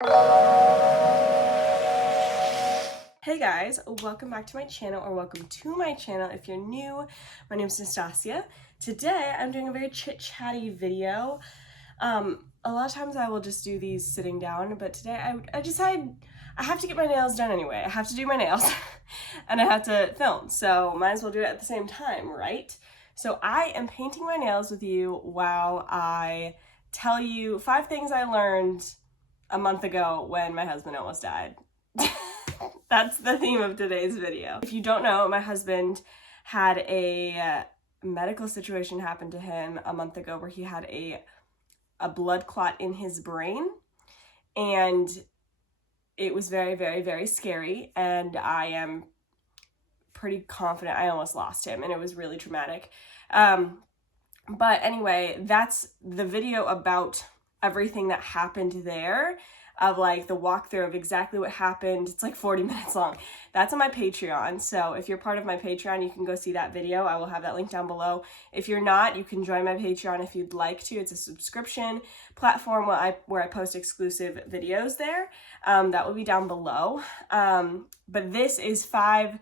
Hey guys, welcome back to my channel, or welcome to my channel if you're new. My name is Nastasia. Today I'm doing a very chit-chatty video. A lot of times I will just do these sitting down, but today I decided I have to get my nails done anyway. I have to do my nails and I have to film, so might as well do it at the same time, right? So I am painting my nails with you while I tell you 5 things I learned a month ago when my husband almost died. That's the theme of today's video. If you don't know, my husband had a medical situation happen to him a month ago where he had a blood clot in his brain, and it was very, very, very scary, and I am pretty confident I almost lost him, and it was really traumatic. But anyway, that's the video about everything that happened there, of like the walkthrough of exactly what happened. It's like 40 minutes long. That's on my Patreon. So if you're part of my Patreon, you can go see that video. I will have that link down below. If you're not, you can join my Patreon if you'd like to. It's a subscription platform where I post exclusive videos there. That will be down below. But this is 5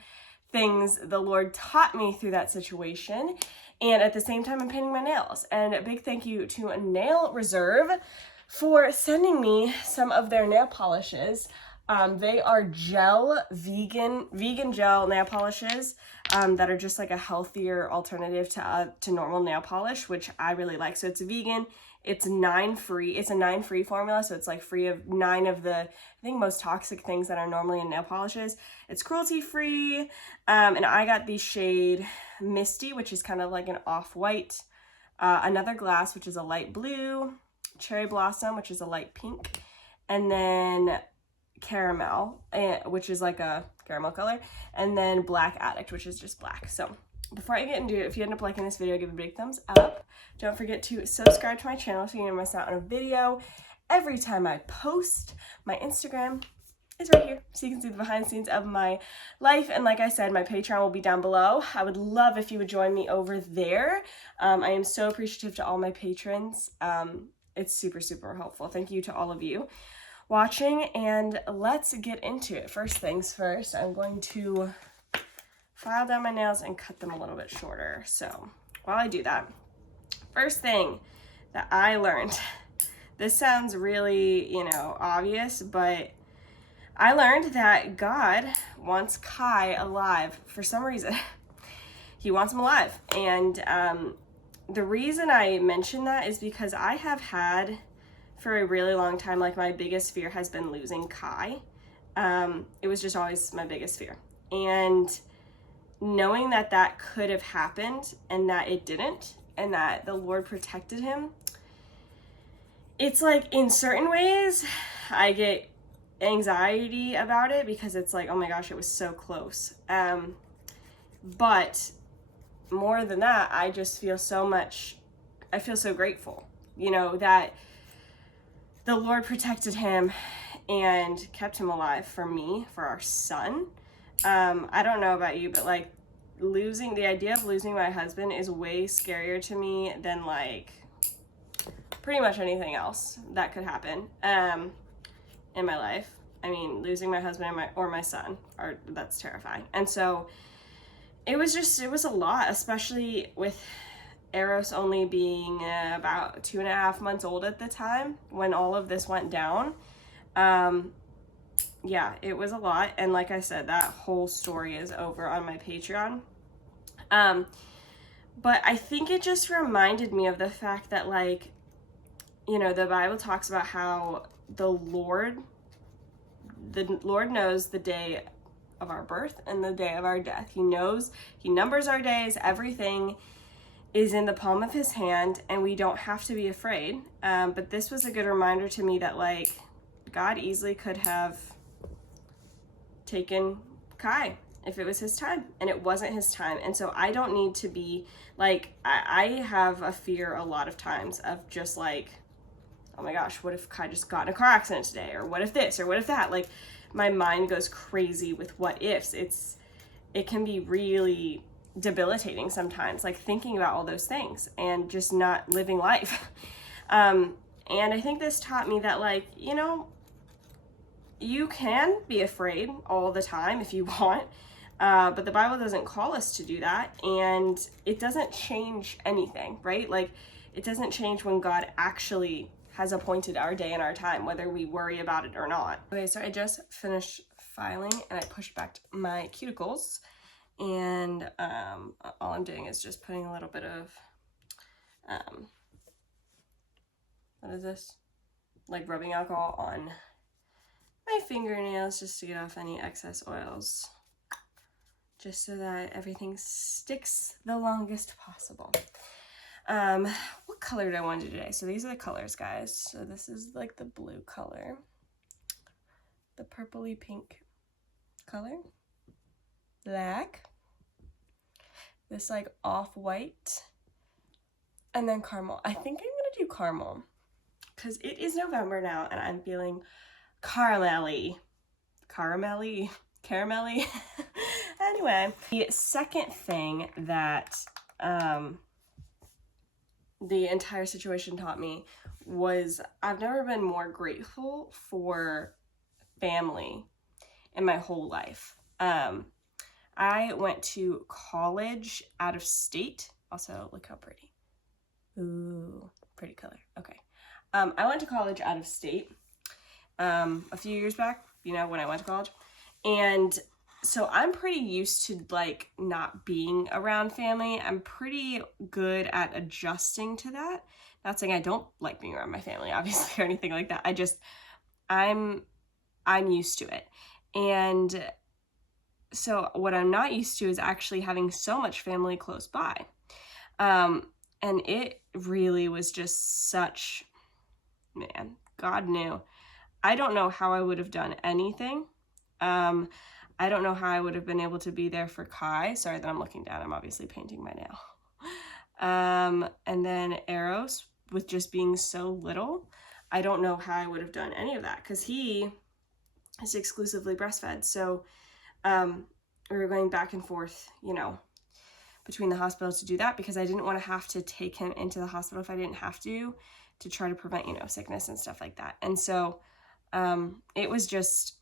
things the Lord taught me through that situation. And at the same time, I'm painting my nails. And a big thank you to Nail Reserve for sending me some of their nail polishes. They are vegan gel nail polishes that are just like a healthier alternative to normal nail polish, which I really like. So it's vegan, it's a 9-free formula, so it's like free of 9 of the, I think, most toxic things that are normally in nail polishes. It's cruelty free, and I got the shade Misty, which is kind of like an off-white, Another Glass, which is a light blue, Cherry Blossom, which is a light pink, and then Caramel, which is like a caramel color, and then Black Addict, which is just black. So before I get into it, if you end up liking this video, give it a big thumbs up. Don't forget to subscribe to my channel so you don't miss out on a video every time I post. My Instagram is right here, so you can see the behind the scenes of my life. And like I said, my Patreon will be down below. I would love if you would join me over there. I am so appreciative to all my patrons. It's super, super helpful. Thank you to all of you watching, and let's get into it. First things first, I'm going to file down my nails and cut them a little bit shorter. So while I do that, first thing that I learned, this sounds really, obvious, but I learned that God wants Kai alive for some reason. He wants him alive. And the reason I mention that is because I have had for a really long time, like, my biggest fear has been losing Kai. It was just always my biggest fear. And knowing that that could have happened and that it didn't, and that the Lord protected him, it's like, in certain ways, I get anxiety about it because it's like, oh my gosh, it was so close. But more than that, I just feel so grateful, that the Lord protected him and kept him alive for me, for our son. I don't know about you, but like, the idea of losing my husband is way scarier to me than like pretty much anything else that could happen in my life. I mean, losing my husband or my son, that's terrifying. And so it was a lot, especially with Eros only being about 2.5 months old at the time when all of this went down. Yeah, it was a lot. And like I said, that whole story is over on my Patreon. But I think it just reminded me of the fact that, like, the Bible talks about how the Lord knows the day of our birth and the day of our death. He numbers our days. Everything is in the palm of his hand, and we don't have to be afraid. But this was a good reminder to me that, like, God easily could have taken Kai if it was his time, and it wasn't his time. And so I don't need to be like, I have a fear a lot of times of just like, oh my gosh, what if Kai just got in a car accident today? Or what if this, or what if that? Like, my mind goes crazy with what ifs. It can be really debilitating sometimes, like thinking about all those things and just not living life. And I think this taught me that, like, you can be afraid all the time if you want, but the Bible doesn't call us to do that, and it doesn't change anything, right? Like, it doesn't change when God actually has appointed our day and our time, whether we worry about it or not. Okay, so I just finished filing and I pushed back my cuticles, and all I'm doing is just putting a little bit of, what is this? Like rubbing alcohol on my fingernails just to get off any excess oils, just so that everything sticks the longest possible. What color did I want to do today? So these are the colors, guys. So this is like the blue color, the purpley pink color, black, this like off-white, and then caramel. I think I'm gonna do caramel because it is November now and I'm feeling caramelly. Anyway, the second thing that the entire situation taught me was I've never been more grateful for family in my whole life. I went to college out of state. Also, look how pretty. Ooh, pretty color. Okay. I went to college out of state a few years back, you know, when I went to college. And so I'm pretty used to like not being around family. I'm pretty good at adjusting to that. Not saying I don't like being around my family, obviously, or anything like that. I'm used to it. And so what I'm not used to is actually having so much family close by. And it really was just such, man, God knew. I don't know how I would have done anything. I don't know how I would have been able to be there for Kai. Sorry that I'm looking down. I'm obviously painting my nail. And then Eros, with just being so little, I don't know how I would have done any of that because he is exclusively breastfed. So we were going back and forth, you know, between the hospitals to do that because I didn't want to have to take him into the hospital if I didn't have to try to prevent, you know, sickness and stuff like that. And so it was just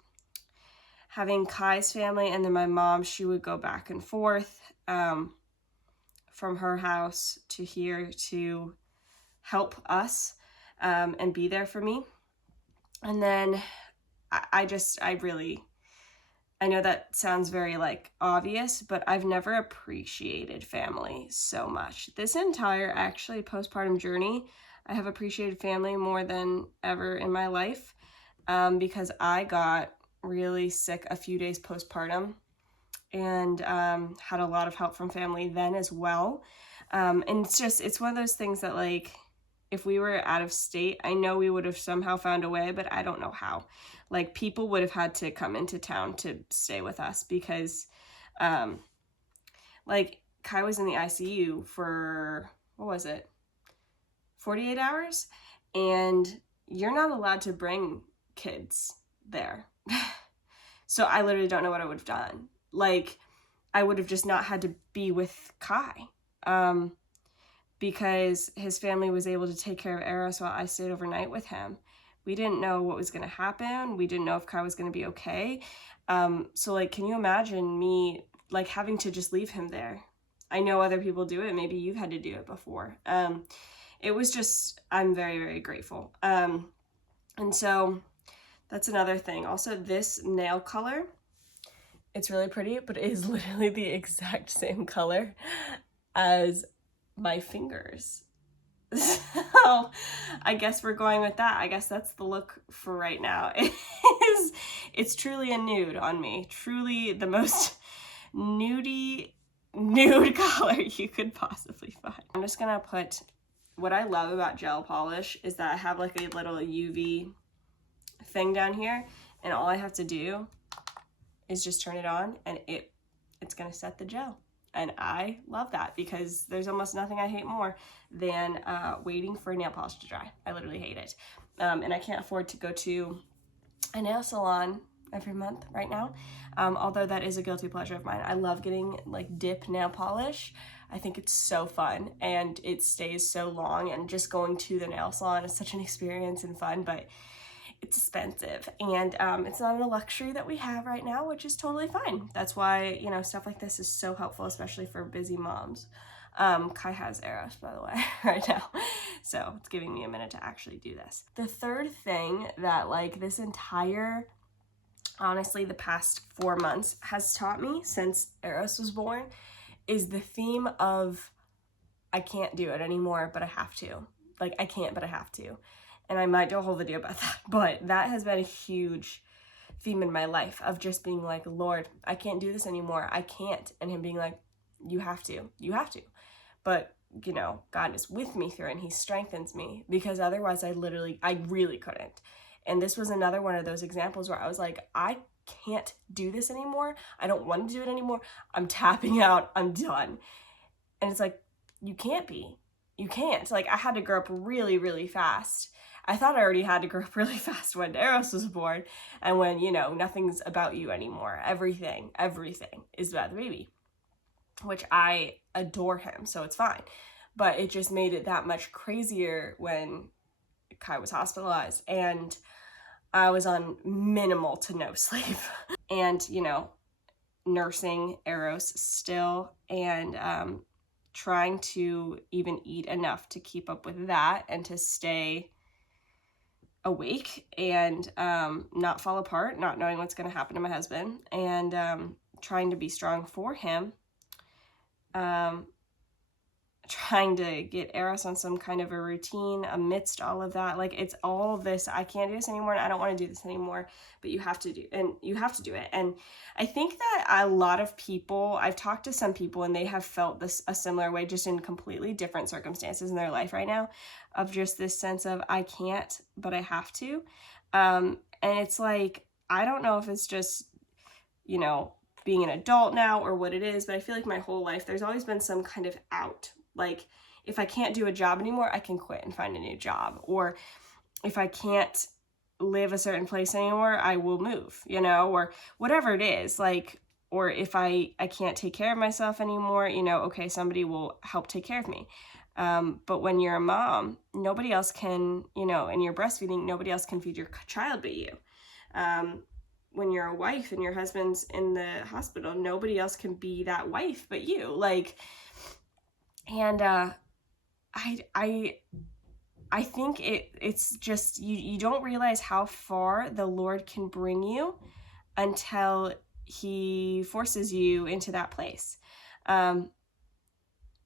having Kai's family, and then my mom, she would go back and forth from her house to here to help us and be there for me. And then I know that sounds very like obvious, but I've never appreciated family so much. This entire actually postpartum journey, I have appreciated family more than ever in my life because I got really sick a few days postpartum and had a lot of help from family then as well. And it's one of those things that like, if we were out of state, I know we would have somehow found a way, but I don't know how. Like people would have had to come into town to stay with us because like Kai was in the ICU for, what was it? 48 hours? And you're not allowed to bring kids there. So I literally don't know what I would have done. Like, I would have just not had to be with Kai because his family was able to take care of Eros while I stayed overnight with him. We didn't know what was going to happen. We didn't know if Kai was going to be okay. So, like, can you imagine me, like, having to just leave him there? I know other people do it. Maybe you've had to do it before. It was just, I'm very, very grateful. And so that's another thing. Also, this nail color, it's really pretty, but it is literally the exact same color as my fingers. So I guess we're going with that. I guess that's the look for right now. It's truly a nude on me. Truly the most nude color you could possibly find. I'm just gonna put, what I love about gel polish is that I have like a little UV thing down here, and all I have to do is just turn it on and it's gonna set the gel. And I love that because there's almost nothing I hate more than waiting for nail polish to dry. I literally hate it. And I can't afford to go to a nail salon every month right now, although that is a guilty pleasure of mine. I love getting like dip nail polish. I think it's so fun and it stays so long, and just going to the nail salon is such an experience and fun, but it's expensive, and it's not a luxury that we have right now, which is totally fine. That's why, you know, stuff like this is so helpful, especially for busy moms. Kai has Eros, by the way, right now, so it's giving me a minute to actually do this. The third thing that, like, this entire, honestly, the past 4 months has taught me since Eros was born is the theme of I can't do it anymore, but I have to. Like, I can't, but I have to. And I might do a whole video about that, but that has been a huge theme in my life of just being like, Lord, I can't do this anymore. I can't. And him being like, you have to. You have to. But, you know, God is with me through it, and he strengthens me, because otherwise I really couldn't. And this was another one of those examples where I was like, I can't do this anymore. I don't want to do it anymore. I'm tapping out. I'm done. And it's like, you can't be. You can't. Like, I had to grow up really, really fast. I thought I already had to grow up really fast when Eros was born, and when, you know, nothing's about you anymore. Everything is about the baby, which I adore him, so it's fine. But it just made it that much crazier when Kai was hospitalized, and I was on minimal to no sleep. And, you know, nursing Eros still, and trying to even eat enough to keep up with that and to stay awake and not fall apart, not knowing what's going to happen to my husband, and trying to be strong for him, trying to get Eros on some kind of a routine amidst all of that. Like, it's all this, I can't do this anymore, and I don't want to do this anymore, but you have to do, and you have to do it. And I think that a lot of people, I've talked to some people, and they have felt this a similar way, just in completely different circumstances in their life right now, of just this sense of I can't, but I have to. And it's like, I don't know if it's just, you know, being an adult now or what it is, but I feel like my whole life there's always been some kind of out. Like, if I can't do a job anymore, I can quit and find a new job. Or if I can't live a certain place anymore, I will move, you know, or whatever it is. Like, or if I can't take care of myself anymore, you know, okay, somebody will help take care of me. But when you're a mom, nobody else can, you know, and you're breastfeeding, nobody else can feed your child but you. When you're a wife and your husband's in the hospital, nobody else can be that wife but you. Like, and I think it's just, you don't realize how far the Lord can bring you until he forces you into that place,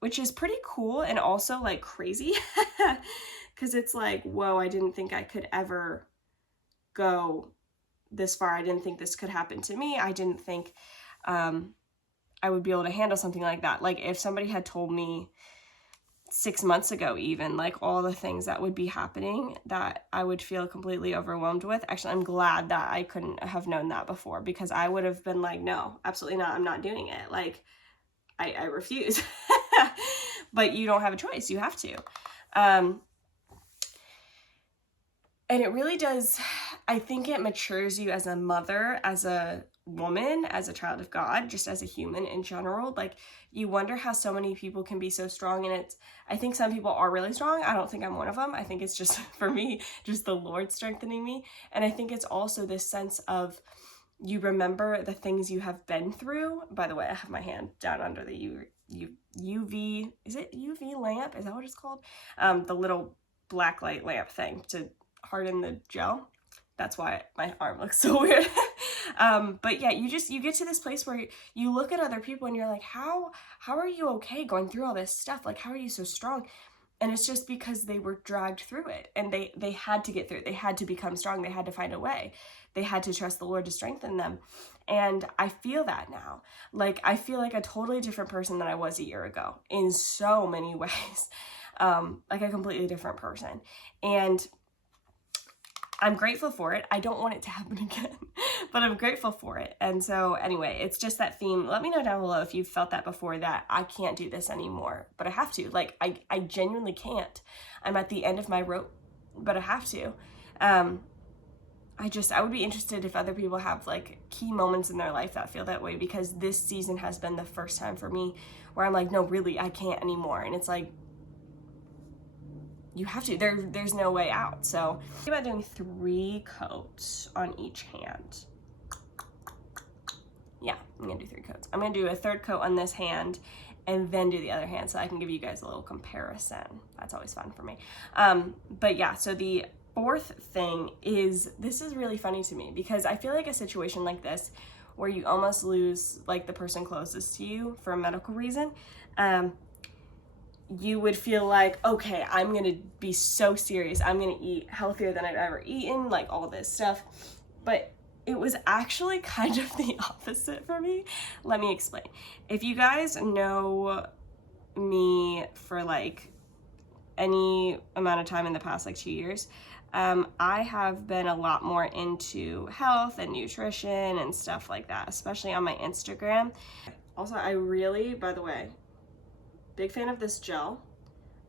which is pretty cool, and also like crazy, because it's like, whoa, I didn't think I could ever go this far. I didn't think this could happen to me. I didn't think I would be able to handle something like that. Like, if somebody had told me 6 months ago, even, like, all the things that would be happening that I would feel completely overwhelmed with, actually, I'm glad that I couldn't have known that before, because I would have been like, no, absolutely not. I'm not doing it. Like, I refuse. But you don't have a choice. You have to. And it really does, I think it matures you as a mother, as a woman, as a child of God, just as a human in general. Like, you wonder how so many people can be so strong, and I think some people are really strong. I don't think I'm one of them. I think it's just, for me, just the Lord strengthening me. And I think it's also this sense of, you remember the things you have been through. By the way, I have my hand down under the UV, is it UV lamp? Is that what it's called? The little black light lamp thing to harden the gel. That's why my arm looks so weird. But yeah, you get to this place where you look at other people and you're like, how are you okay going through all this stuff? Like, how are you so strong? And it's just because they were dragged through it, and they had to get through it. They had to become strong. They had to find a way. They had to trust the Lord to strengthen them. And I feel that now. Like, I feel like a totally different person than I was a year ago in so many ways. Like a completely different person. And I'm grateful for it. I don't want it to happen again, but I'm grateful for it. And so anyway, it's just that theme. Let me know down below if you've felt that before, that I can't do this anymore, but I have to. Like, I genuinely can't. I'm at the end of my rope, but I have to. I would be interested if other people have like key moments in their life that feel that way, because this season has been the first time for me where I'm like, no, really, I can't anymore. And it's like, you have to. There's no way out. So think about doing 3 coats on each hand. Yeah, I'm gonna do 3 coats. I'm gonna do a 3rd coat on this hand and then do the other hand so I can give you guys a little comparison. That's always fun for me. But yeah, so the 4th thing is, this is really funny to me because I feel like a situation like this where you almost lose like the person closest to you for a medical reason, you would feel like, okay, I'm gonna be so serious. I'm gonna eat healthier than I've ever eaten, like all this stuff. But it was actually kind of the opposite for me. Let me explain. If you guys know me for like any amount of time in the past, like 2 years, I have been a lot more into health and nutrition and stuff like that, especially on my Instagram. Also, I really, by the way, big fan of this gel.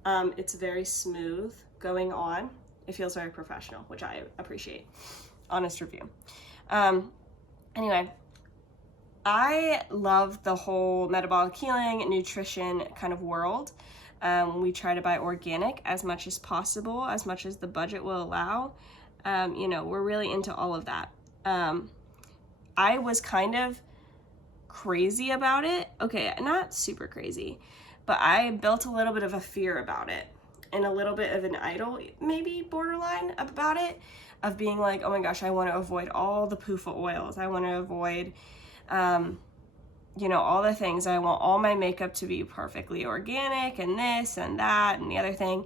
It's very smooth going on. It feels very professional, which I appreciate. Honest review. Anyway, I love the whole metabolic healing, nutrition kind of world. We try to buy organic as much as possible, as much as the budget will allow. You know, we're really into all of that. I was kind of crazy about it. Okay, not super crazy, but I built a little bit of a fear about it and a little bit of an idol, maybe borderline about it, of being like, oh my gosh, I want to avoid all the PUFA oils. I want to avoid, you know, all the things. I want all my makeup to be perfectly organic and this and that and the other thing.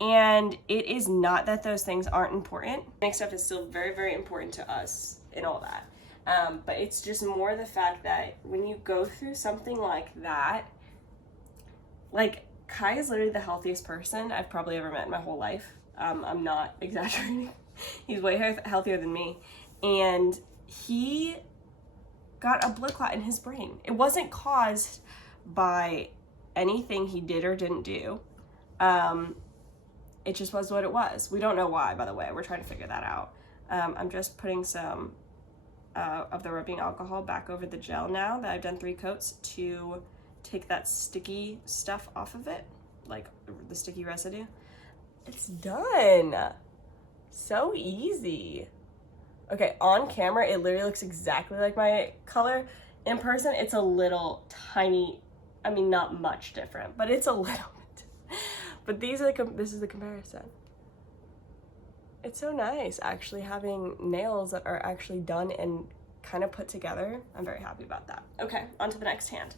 And it is not that those things aren't important. Organic stuff is still very, very important to us and all that. But it's just more the fact that when you go through something like that, like Kai is literally the healthiest person I've probably ever met in my whole life. I'm not exaggerating. He's way healthier than me. And he got a blood clot in his brain. It wasn't caused by anything he did or didn't do. It just was what it was. We don't know why, by the way. We're trying to figure that out. I'm just putting some of the rubbing alcohol back over the gel now that I've done 3 coats to take that sticky stuff off of it, like the sticky residue. It's done. So easy. Okay, on camera, it literally looks exactly like my color. In person, it's a little tiny, I mean, not much different, but it's a little bit. But these are this is the comparison. It's so nice actually having nails that are actually done and kind of put together. I'm very happy about that. Okay, on to the next hand.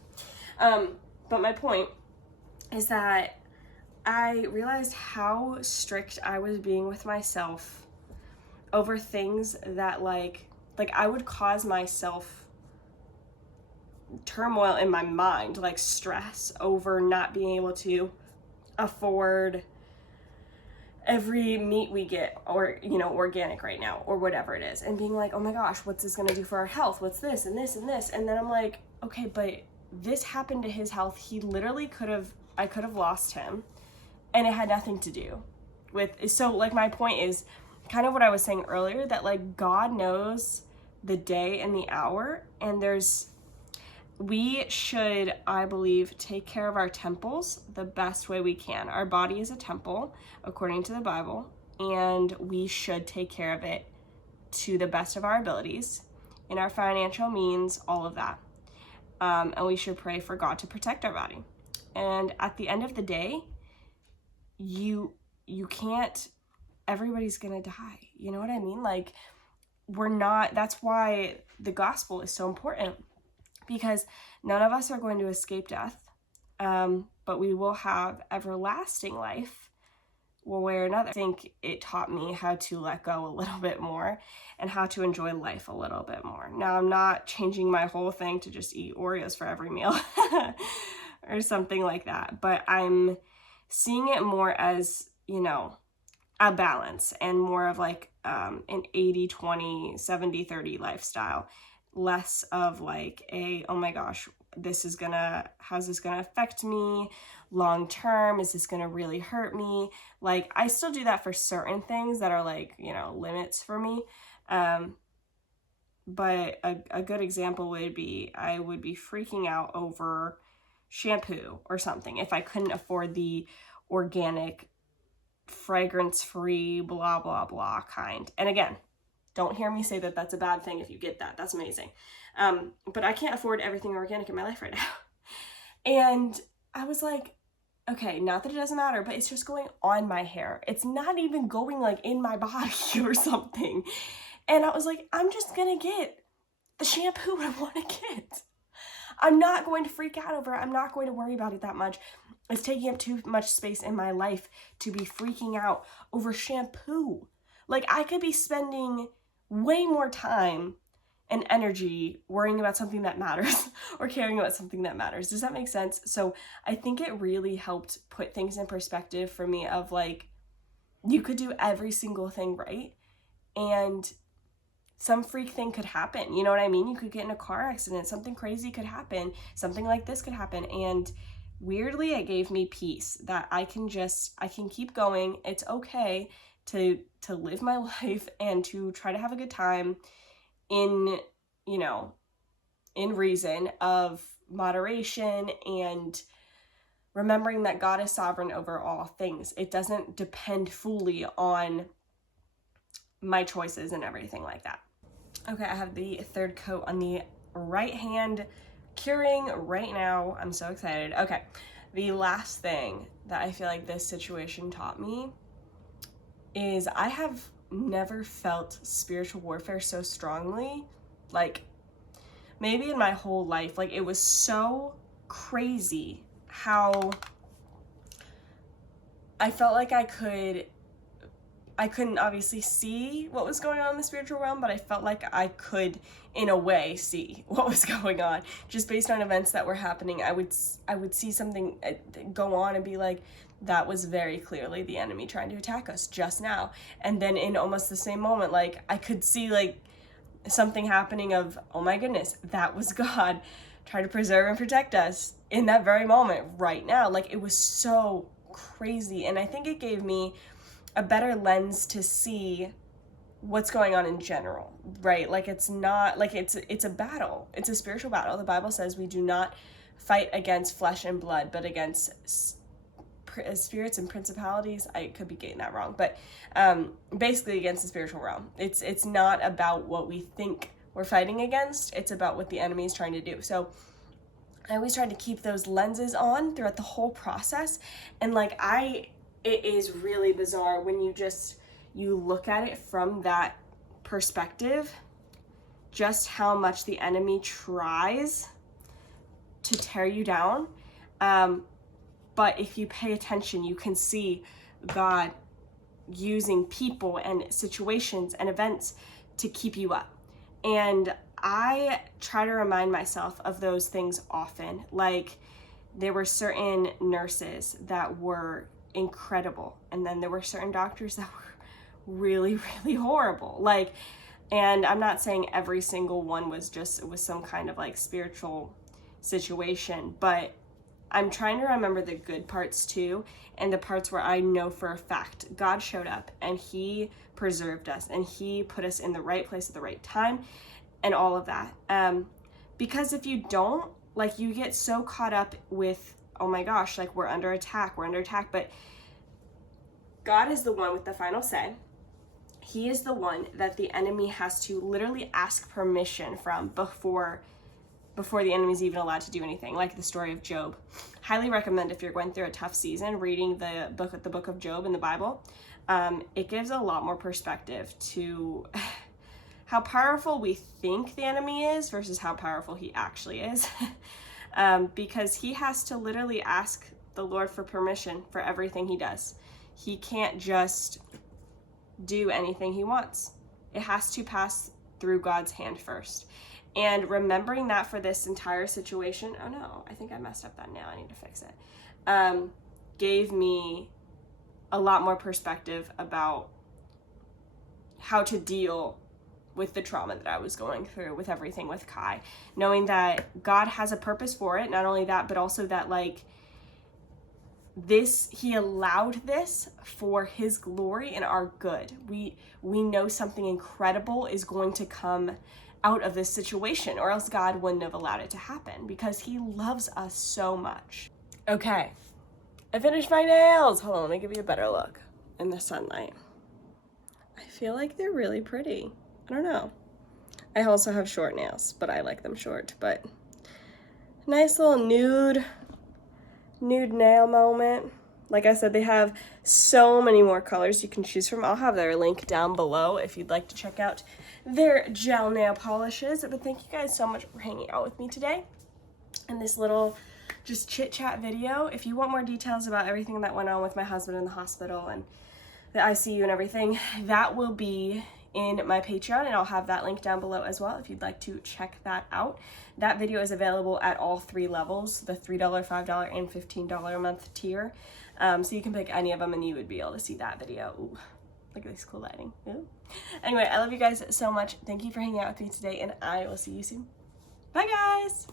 But my point is that I realized how strict I was being with myself over things that like I would cause myself turmoil in my mind, like stress over not being able to afford every meat we get, or, you know, organic right now, or whatever it is, and being like, oh my gosh, what's this gonna do for our health? What's this and this and this? And then I'm like, okay, but this happened to his health. He literally I could have lost him, and it had nothing to do with, so like my point is kind of what I was saying earlier, that like God knows the day and the hour, and we should, I believe, take care of our temples the best way we can. Our body is a temple, according to the Bible, and we should take care of it to the best of our abilities, in our financial means, all of that. And we should pray for God to protect our body. And at the end of the day, you can't, everybody's gonna die. You know what I mean? Like, that's why the gospel is so important. Because none of us are going to escape death, but we will have everlasting life one way or another. I think it taught me how to let go a little bit more and how to enjoy life a little bit more. Now, I'm not changing my whole thing to just eat Oreos for every meal or something like that, but I'm seeing it more as, you know, a balance and more of like an 80-20, 70-30 lifestyle. Less of like oh my gosh, how's this gonna affect me long term? Is this gonna really hurt me? Like, I still do that for certain things that are like, you know, limits for me. But a good example would be, I would be freaking out over shampoo or something if I couldn't afford the organic fragrance-free, blah, blah, blah kind. And again, don't hear me say that that's a bad thing if you get that. That's amazing. But I can't afford everything organic in my life right now. And I was like, okay, not that it doesn't matter, but it's just going on my hair. It's not even going like in my body or something. And I was like, I'm just gonna get the shampoo I want to get. I'm not going to freak out over it. I'm not going to worry about it that much. It's taking up too much space in my life to be freaking out over shampoo. Like, I could be spending way more time and energy worrying about something that matters or caring about something that matters. Does that make sense? So I think it really helped put things in perspective for me of like, you could do every single thing right, and some freak thing could happen. You know what I mean? You could get in a car accident. Something crazy could happen. Something like this could happen. And weirdly, it gave me peace that I can keep going. It's okay to live my life and to try to have a good time in reason of moderation and remembering that God is sovereign over all things. It doesn't depend fully on my choices and everything like that. Okay, I have the third coat on the right hand curing right now. I'm so excited. Okay, the last thing that I feel like this situation taught me is I have never felt spiritual warfare so strongly, like maybe in my whole life. Like, it was so crazy how I felt like I couldn't obviously see what was going on in the spiritual realm, but I felt like I could, in a way, see what was going on. Just based on events that were happening, I would see something go on and be like, that was very clearly the enemy trying to attack us just now. And then in almost the same moment, like, I could see like something happening of, oh my goodness, that was God trying to preserve and protect us in that very moment right now. Like, it was so crazy. And I think it gave me a better lens to see what's going on in general, right? Like, it's not like it's a battle. It's a spiritual battle. The Bible says we do not fight against flesh and blood, but against spirits and principalities. I could be getting that wrong, but basically against the spiritual realm. It's not about what we think we're fighting against. It's about what the enemy is trying to do. So I always try to keep those lenses on throughout the whole process. And like, it is really bizarre when you look at it from that perspective, just how much the enemy tries to tear you down. But if you pay attention, you can see God using people and situations and events to keep you up. And I try to remind myself of those things often. Like, there were certain nurses that were incredible, and then there were certain doctors that were really, really horrible. Like, and I'm not saying every single one was some kind of like spiritual situation, but I'm trying to remember the good parts too, and the parts where I know for a fact God showed up and he preserved us and he put us in the right place at the right time and all of that. Because if you don't, like, you get so caught up with, oh my gosh, like, we're under attack, but God is the one with the final say. He is the one that the enemy has to literally ask permission from before the enemy's even allowed to do anything, like the story of Job. Highly recommend, if you're going through a tough season, reading the book of Job in the Bible. It gives a lot more perspective to how powerful we think the enemy is versus how powerful he actually is. Because he has to literally ask the Lord for permission for everything he does. He can't just do anything he wants. It has to pass through God's hand first. And remembering that for this entire situation, oh no, I think I messed up that nail, I need to fix it, gave me a lot more perspective about how to deal with the trauma that I was going through with everything with Kai, knowing that God has a purpose for it. Not only that, but also that, like, he allowed this for his glory and our good. We know something incredible is going to come out of this situation, or else God wouldn't have allowed it to happen, because he loves us so much. Okay, I finished my nails. Hold on, let me give you a better look. in the sunlight. I feel like they're really pretty. I don't know. I also have short nails, but I like them short. But nice little nude nail moment. Like I said, they have so many more colors you can choose from. I'll have their link down below if you'd like to check out their gel nail polishes. But thank you guys so much for hanging out with me today in this little just chit chat video. If you want more details about everything that went on with my husband in the hospital and the ICU and everything, that will be in my Patreon, and I'll have that link down below as well if you'd like to check that out. That video is available at all 3 levels, the $3, $5, and $15 a month tier. So you can pick any of them and you would be able to see that video. Ooh, look at this cool lighting. Ooh. Anyway, I love you guys so much. Thank you for hanging out with me today, and I will see you soon. Bye, guys.